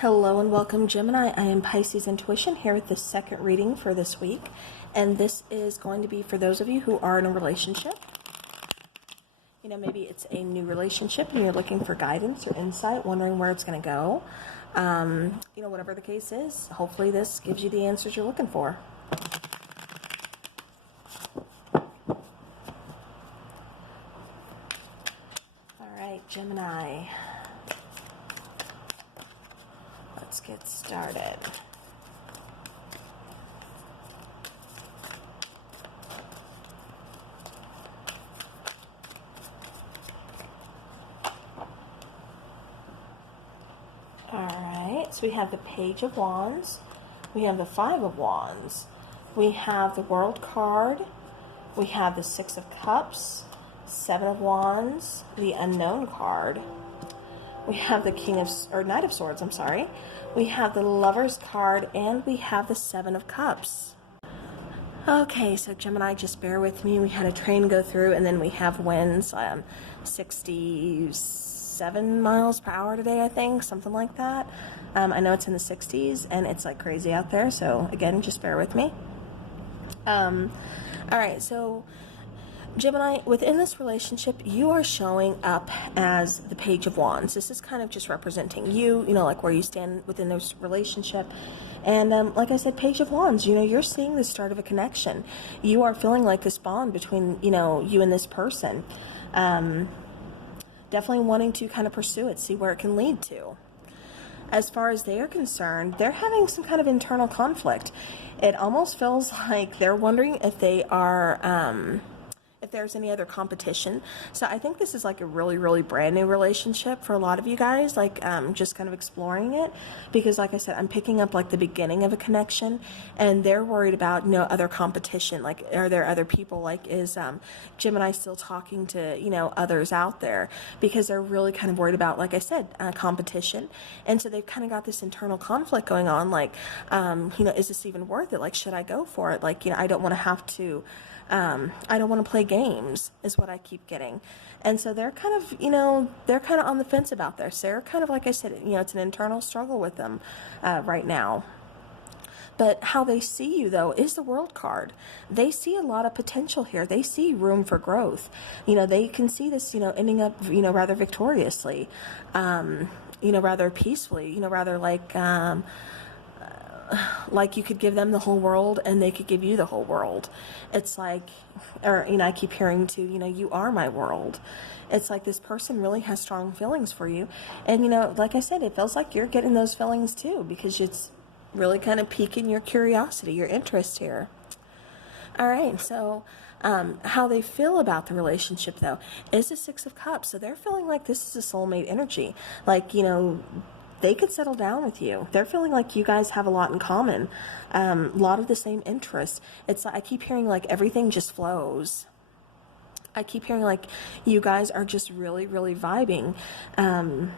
Hello and welcome, Gemini. I am Pisces Intuition here with the second reading for this week. And this is going to be for those of you who are in a relationship. You know, maybe it's a new relationship and you're looking for guidance or insight, wondering where it's going to go. You know, whatever the case is, hopefully this gives you the answers you're looking for. All right, Gemini. Let's get started. Alright, so we have the Page of Wands, we have the Five of Wands, we have the World card, we have the Six of Cups, Seven of Wands, the Unknown card, we have the Knight of Swords, I'm sorry, we have the Lovers card, and we have the Seven of Cups. Okay, so Gemini, just bear with me. We had a train go through, and then we have winds, 67 miles per hour today, I think, something like that. I know it's in the 60s, and it's like crazy out there, so again, just bear with me. Alright, so Gemini, within this relationship, you are showing up as the Page of Wands. This is kind of just representing you, you know, like where you stand within this relationship. And like I said, Page of Wands, you know, you're seeing the start of a connection. You are feeling like this bond between, you know, you and this person. Definitely wanting to kind of pursue it, see where it can lead to. As far as they are concerned, they're having some kind of internal conflict. It almost feels like they're wondering if they are... if there's any other competition. So I think this is like a really brand new relationship for a lot of you guys, like just kind of exploring it, because like I said, I'm picking up like the beginning of a connection, and they're worried about, you know, other competition. Like, are there other people? Like, is Gemini still talking to, you know, others out there? Because they're really kind of worried about, like I said, competition. And so they've kind of got this internal conflict going on, like, you know, is this even worth it? Like, should I go for it? Like, you know, I don't want to have to I don't want to play games, is what I keep getting. And so they're kind of, you know, they're kind of on the fence about this. They're kind of, like I said, you know, it's an internal struggle with them right now. But how they see you, though, is the World card. They see a lot of potential here. They see room for growth. You know, they can see this, you know, ending up, you know, rather victoriously, you know, rather peacefully, you know, rather like you could give them the whole world and they could give you the whole world. It's like, or, you know, I keep hearing too, you know, you are my world. It's like this person really has strong feelings for you. And, you know, like I said, it feels like you're getting those feelings too, because it's really kind of piquing your curiosity, your interest here. All right, so how they feel about the relationship, though, is the Six of Cups. So they're feeling like this is a soulmate energy. Like, you know, they could settle down with you. They're feeling like you guys have a lot in common, a lot of the same interests. It's I keep hearing like everything just flows. I keep hearing like you guys are just really vibing. And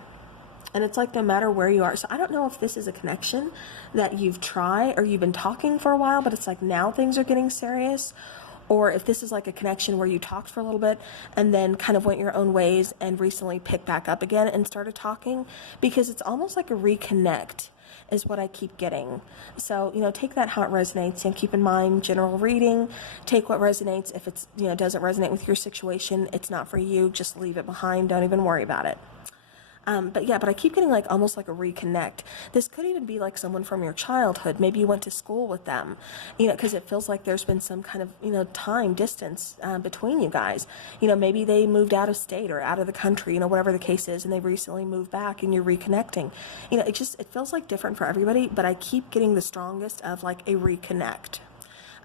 it's like no matter where you are. So I don't know if this is a connection that you've tried or you've been talking for a while, but it's like now things are getting serious. Or if this is like a connection where you talked for a little bit and then kind of went your own ways and recently picked back up again and started talking, because it's almost like a reconnect is what I keep getting. So, you know, take that how it resonates, and keep in mind general reading. Take what resonates. If it's, you know, doesn't resonate with your situation, it's not for you. Just leave it behind. Don't even worry about it. But I keep getting like almost like a reconnect. This could even be like someone from your childhood. Maybe you went to school with them, you know, because it feels like there's been some kind of, you know, time distance between you guys. You know, maybe they moved out of state or out of the country, you know, whatever the case is, and they recently moved back and you're reconnecting. You know, it feels like different for everybody, but I keep getting the strongest of like a reconnect.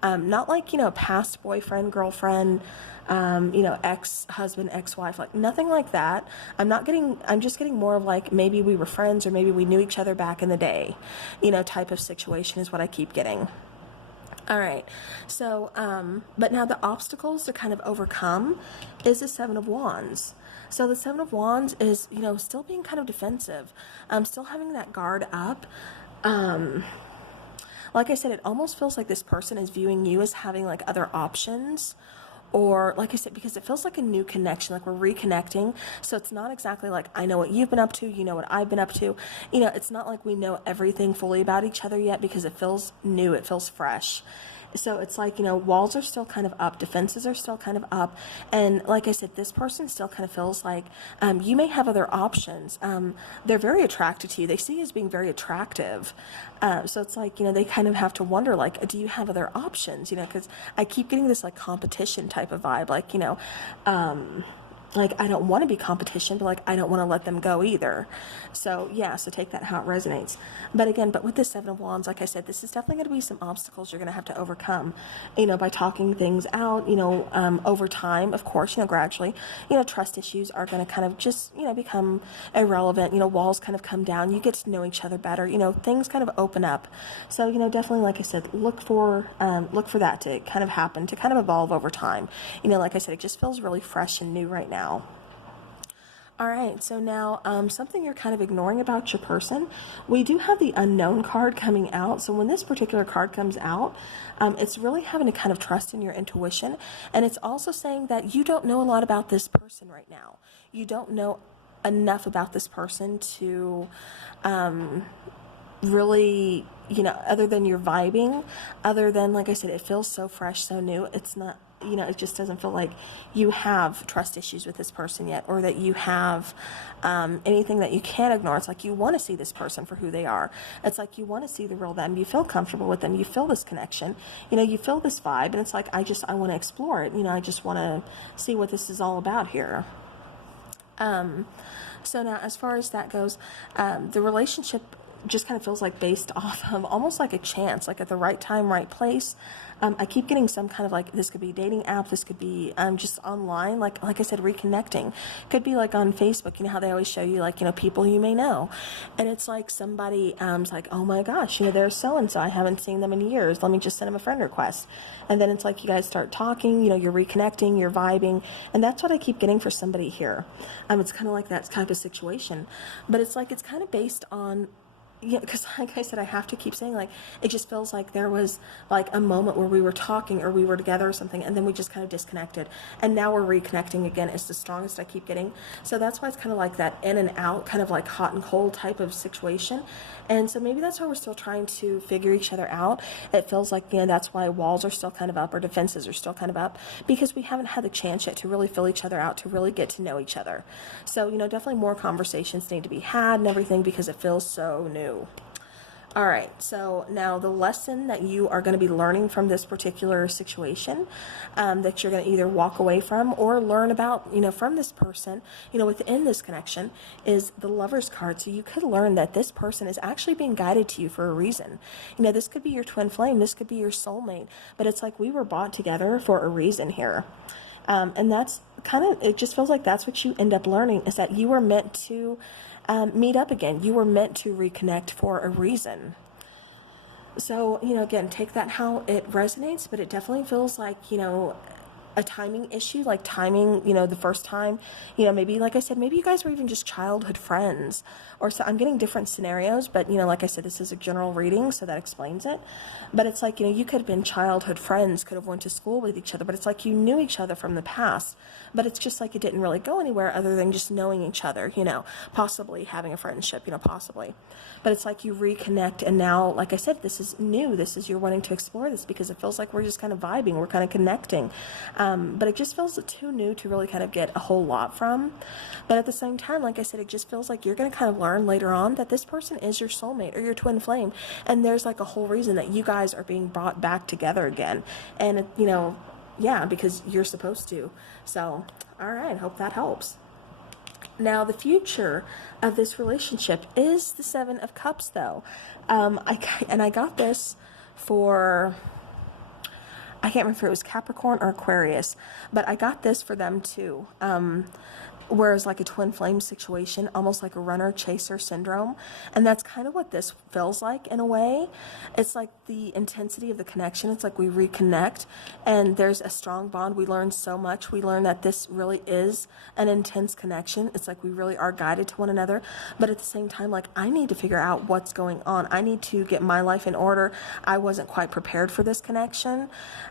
Not like, you know, past boyfriend, girlfriend, you know, ex-husband, ex-wife, like nothing like that. I'm just getting more of like maybe we were friends or maybe we knew each other back in the day, you know, type of situation is what I keep getting. All right. So, but now the obstacles to kind of overcome is the Seven of Wands. So the Seven of Wands is, you know, still being kind of defensive. Still having that guard up. Like I said, it almost feels like this person is viewing you as having like other options, or like I said, because it feels like a new connection, like we're reconnecting. So it's not exactly like, I know what you've been up to, you know what I've been up to. You know, it's not like we know everything fully about each other yet, because it feels new, it feels fresh. So it's like, you know, walls are still kind of up, defenses are still kind of up. And like I said, this person still kind of feels like you may have other options. They're very attracted to you. They see you as being very attractive. So it's like, you know, they kind of have to wonder, like, do you have other options? You know, because I keep getting this like competition type of vibe, like, you know, like, I don't want to be competition, but like, I don't want to let them go either. So yeah, so take that how it resonates. But again, but with the Seven of Wands, like I said, this is definitely going to be some obstacles you're going to have to overcome, you know, by talking things out, you know, over time, of course, you know, gradually, you know, trust issues are going to kind of just, you know, become irrelevant, you know, walls kind of come down, you get to know each other better, you know, things kind of open up. So, you know, definitely, like I said, look for that to kind of happen, to kind of evolve over time. You know, like I said, it just feels really fresh and new right now. All right, so now something you're kind of ignoring about your person. We do have the unknown card coming out. So when this particular card comes out, it's really having to kind of trust in your intuition. And it's also saying that you don't know a lot about this person right now. You don't know enough about this person to really, you know, other than your vibing, other than, like I said, it feels so fresh, so new. It's not, you know, it just doesn't feel like you have trust issues with this person yet, or that you have anything that you can't ignore. It's like you want to see this person for who they are. It's like you want to see the real them. You feel comfortable with them. You feel this connection. You know, you feel this vibe, and it's like, I want to explore it. You know, I just want to see what this is all about here. So now, as far as that goes, the relationship just kind of feels like based off of almost like a chance, like at the right time, right place. I keep getting some kind of like, this could be a dating app, this could be just online, like I said, reconnecting. Could be like on Facebook, you know how they always show you, like, you know, people you may know. And it's like somebody is like, oh my gosh, you know, there's so-and-so, I haven't seen them in years, let me just send them a friend request. And then it's like you guys start talking, you know, you're reconnecting, you're vibing. And that's what I keep getting for somebody here. It's kind of like that type of situation. But it's like, it's kind of based on, yeah, because like I said, I have to keep saying, like, it just feels like there was like a moment where we were talking or we were together or something, and then we just kind of disconnected, and now we're reconnecting again. It's the strongest I keep getting. So that's why it's kind of like that in and out, kind of like hot and cold type of situation. And so maybe that's why we're still trying to figure each other out. It feels like, you know, that's why walls are still kind of up, or defenses are still kind of up, because we haven't had the chance yet to really fill each other out, to really get to know each other. So, you know, definitely more conversations need to be had and everything, because it feels so new. All right, so now the lesson that you are going to be learning from this particular situation, that you're going to either walk away from or learn about, you know, from this person, you know, within this connection, is the Lover's card. So you could learn that this person is actually being guided to you for a reason. You know, this could be your twin flame, this could be your soulmate, but it's like we were brought together for a reason here. And that's kind of, it just feels like that's what you end up learning, is that you were meant to meet up again. You were meant to reconnect for a reason. So, you know, again, take that how it resonates, but it definitely feels like, you know, a timing issue, like timing, you know, the first time, you know, maybe, like I said, maybe you guys were even just childhood friends, or so. I'm getting different scenarios, but, you know, like I said, this is a general reading, so that explains it. But it's like, you know, you could have been childhood friends, could have went to school with each other, but it's like you knew each other from the past, but it's just like it didn't really go anywhere other than just knowing each other, you know, possibly having a friendship, you know, possibly. But it's like you reconnect, and now, like I said, this is new. This is, you're wanting to explore this because it feels like we're just kind of vibing, we're kind of connecting. But it just feels too new to really kind of get a whole lot from. But at the same time, like I said, it just feels like you're going to kind of learn later on that this person is your soulmate or your twin flame. And there's like a whole reason that you guys are being brought back together again. And, you know, yeah, because you're supposed to. So, all right, hope that helps. Now, the future of this relationship is the Seven of Cups, though. I got this for, I can't remember if it was Capricorn or Aquarius, but I got this for them too. Whereas like a twin flame situation, almost like a runner chaser syndrome. And that's kind of what this feels like in a way. It's like the intensity of the connection. It's like we reconnect and there's a strong bond. We learn so much. We learn that this really is an intense connection. It's like we really are guided to one another. But at the same time, like I need to figure out what's going on. I need to get my life in order. I wasn't quite prepared for this connection.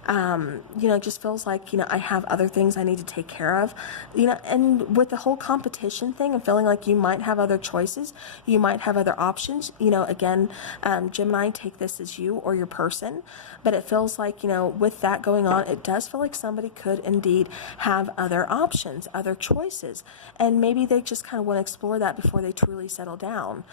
It just feels like, I have other things I need to take care of, and with the whole competition thing and feeling like you might have other choices, you might have other options, again, Gemini, take this as you or your person, but it feels like, with that going on, it does feel like somebody could indeed have other options, other choices, and maybe they just kind of want to explore that before they truly settle down.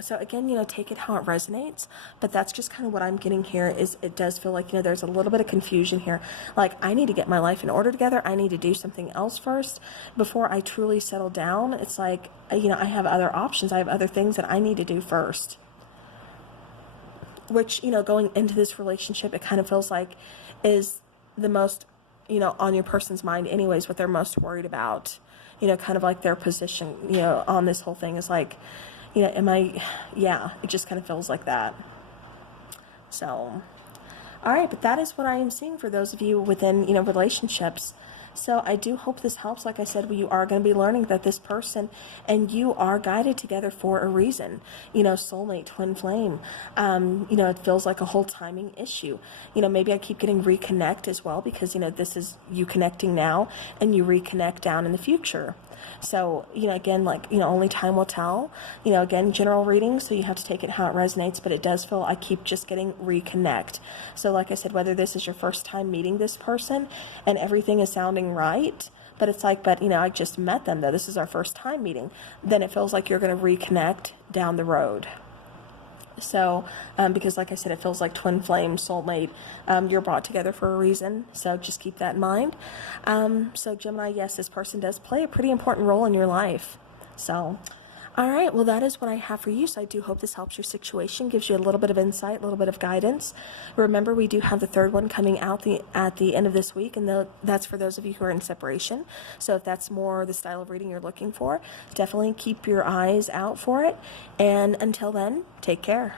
So again, take it how it resonates, but that's just kind of what I'm getting here is it does feel like, there's a little bit of confusion here. Like I need to get my life in order together. I need to do something else first before I truly settle down. It's like, I have other options. I have other things that I need to do first. Which, going into this relationship, it kind of feels like is the most, on your person's mind anyways, what they're most worried about. Kind of like their position, on this whole thing is like, it just kind of feels like that. So, all right, but that is what I am seeing for those of you within, relationships. So I do hope this helps. Like I said, you are going to be learning that this person and you are guided together for a reason. Soulmate, twin flame. It feels like a whole timing issue. Maybe I keep getting reconnect as well because, this is you connecting now and you reconnect down in the future. So, again, only time will tell. Again, general reading, so you have to take it how it resonates, but it does feel I keep just getting reconnect. So like I said, whether this is your first time meeting this person and everything is sounding right, but it's like, I just met them, though. This is our first time meeting. Then it feels like you're going to reconnect down the road. So, because like I said, it feels like twin flame, soulmate, you're brought together for a reason. So just keep that in mind. So Gemini, yes, this person does play a pretty important role in your life. So, all right, well, that is what I have for you. So I do hope this helps your situation, gives you a little bit of insight, a little bit of guidance. Remember, we do have the third one coming out at the end of this week, and that's for those of you who are in separation. So if that's more the style of reading you're looking for, definitely keep your eyes out for it. And until then, take care.